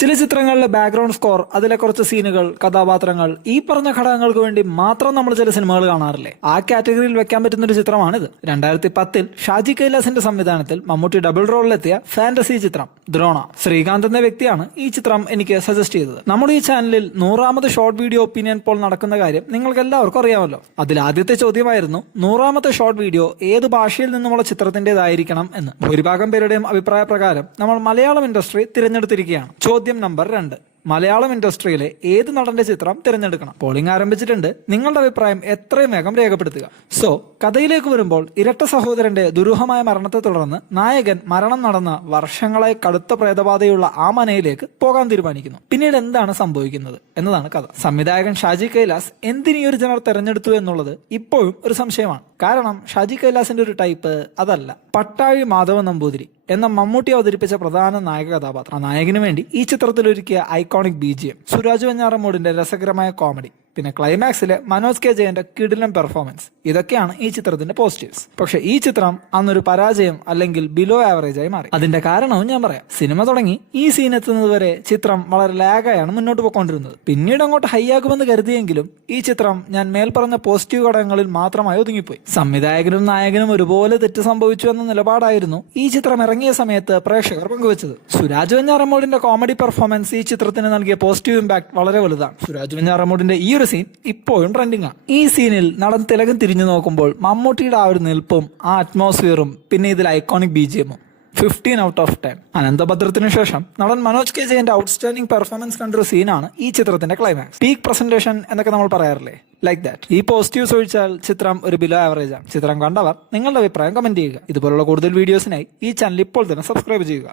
ചില ചിത്രങ്ങളിലെ background score, അതിലെ കുറച്ച് സീനുകൾ, കഥാപാത്രങ്ങൾ, ഈ പറഞ്ഞ ഘടകങ്ങൾക്ക് വേണ്ടി മാത്രം നമ്മൾ ചില സിനിമകൾ കാണാറില്ലേ? ആ കാറ്റഗറിയിൽ വെക്കാൻ പറ്റുന്ന ഒരു ചിത്രമാണിത്. 2010 ഷാജി കൈലാസിന്റെ സംവിധാനത്തിൽ മമ്മൂട്ടി ഡബിൾ റോളിലെത്തിയ ഫാന്റസി ചിത്രം ദ്രോണ. ശ്രീകാന്ത് എന്ന വ്യക്തിയാണ് ഈ ചിത്രം എനിക്ക് സജസ്റ്റ് ചെയ്തത്. നമ്മുടെ ഈ ചാനലിൽ 100ാമത് ഷോർട്ട് വീഡിയോ ഒപ്പീനിയൻ പോൾ നടക്കുന്ന കാര്യം നിങ്ങൾക്ക് എല്ലാവർക്കും അറിയാമല്ലോ. അതിൽ ആദ്യത്തെ ചോദ്യമായിരുന്നു 100ാമത്തെ ഷോർട്ട് വീഡിയോ ഏത് ഭാഷയിൽ നിന്നുമുള്ള ചിത്രത്തിന്റേതായിരിക്കണം എന്ന്. ഭൂരിഭാഗം പേരുടെയും അഭിപ്രായ പ്രകാരം നമ്മൾ മലയാളം ഇൻഡസ്ട്രി തിരഞ്ഞെടുത്തിരിക്കുകയാണ്. ചോദ്യം നമ്പർ 2, മലയാളം ഇൻഡസ്ട്രിയിലെ ഏത് നടന്റെ ചിത്രം തിരഞ്ഞെടുക്കണം? പോളിംഗ് ആരംഭിച്ചിട്ടുണ്ട്. നിങ്ങളുടെ അഭിപ്രായം എത്രയും വേഗം രേഖപ്പെടുത്തുക. സോ കഥയിലേക്ക് വരുമ്പോൾ, ഇരട്ട സഹോദരന്റെ ദുരൂഹമായ മരണത്തെ തുടർന്ന് നായകൻ മരണം നടന്ന വർഷങ്ങളായി കടുത്ത പ്രേതബാധയുള്ള ആ മനയിലേക്ക് പോകാൻ തീരുമാനിക്കുന്നു. പിന്നീട് എന്താണ് സംഭവിക്കുന്നത് എന്നതാണ് കഥ. സംവിധായകൻ ഷാജി കൈലാസ് എന്തിനീ ഒരു ജനർ തെരഞ്ഞെടുത്തു എന്നുള്ളത് ഇപ്പോഴും ഒരു സംശയമാണ്. കാരണം ഷാജി കൈലാസിന്റെ ഒരു ടൈപ്പ് അതല്ല. പട്ടാഴി മാധവൻ നമ്പൂതിരി എന്ന മമ്മൂട്ടി അവതരിപ്പിച്ച പ്രധാന നായക കഥാപാത്രം. ആ നായകന് വേണ്ടി ഈ ചിത്രത്തിൽ ഒരുക്കിയ ഐക്കോണിക് BGM, സുരാജ് വെഞ്ഞാറമൂടിന്റെ രസകരമായ കോമഡി, പിന്നെ ക്ലൈമാക്സിലെ മനോജ് കെ ജയന്റെ കിടിലൻ പെർഫോമൻസ്, ഇതൊക്കെയാണ് ഈ ചിത്രത്തിന്റെ പോസിറ്റീവ്സ്. പക്ഷെ ഈ ചിത്രം അന്നൊരു പരാജയം അല്ലെങ്കിൽ ബിലോ ആവറേജ് ആയി മാറി. അതിന്റെ കാരണവും ഞാൻ പറയാം. സിനിമ തുടങ്ങി ഈ സീൻ എത്തുന്നത് വരെ ചിത്രം വളരെ ലാഗായാണ് മുന്നോട്ട് പോയിക്കൊണ്ടിരുന്നത്. പിന്നീട് അങ്ങോട്ട് ഹൈ ആകുമെന്ന് കരുതിയെങ്കിലും ഈ ചിത്രം ഞാൻ മേൽപ്പറഞ്ഞ പോസിറ്റീവ് ഘടകങ്ങളിൽ മാത്രമായി ഒതുങ്ങിപ്പോയി. സംവിധായകനും നായകനും ഒരുപോലെ തെറ്റ് സംഭവിച്ചു എന്ന നിലപാടായിരുന്നു ഈ ചിത്രം ഇറങ്ങിയ സമയത്ത് പ്രേക്ഷകർ പങ്കുവച്ചത്. സുരാജ് വെഞ്ഞാറമൂടിന്റെ കോമഡി പെർഫോമൻസ് ഈ ചിത്രത്തിന് നൽകിയ പോസിറ്റീവ് ഇമ്പാക്ട് വളരെ വലുതാണ്. സുരാജ് വെഞ്ഞാറമൂടിന്റെ ഈ ഒരു സീൻ ഇപ്പോഴും ട്രെൻഡിംഗ് ആണ്. ഈ സീനിൽ നടൻ തിലകൻ തിരിഞ്ഞു നോക്കുമ്പോൾ മമ്മൂട്ടിയുടെ ആ ഒരു നിൽപ്പും ആ അറ്റ്മോസ്ഫിയറും പിന്നെ ഇതിൽ ഐക്കോണിക് BGM-ഉം 15 ഔട്ട് ഓഫ് 10. അനന്തഭദ്രത്തിനു ശേഷം നടൻ മനോജ് കെ ജയന്റെ ഔട്ട്സ്റ്റാൻഡിംഗ് പെർഫോമൻസ് കണ്ടൊരു സീനാണ് ഈ ചിത്രത്തിന്റെ ക്ലൈമാക്സ്. പീക്ക് പ്രസന്റേഷൻ എന്നൊക്കെ നമ്മൾ പറയാറില്ലേ, ലൈക്ക് ദാറ്റ്. ഈ പോസിറ്റീവ്സ് ഒഴിച്ചാൽ ചിത്രം ഒരു ബിലോ ആവറേജ് ആണ്. ചിത്രം കണ്ടവർ നിങ്ങളുടെ അഭിപ്രായം കമന്റ് ചെയ്യുക. ഇതുപോലുള്ള കൂടുതൽ വീഡിയോസിനായി ഈ ചാനൽ ഇപ്പോൾ തന്നെ സബ്സ്ക്രൈബ് ചെയ്യുക.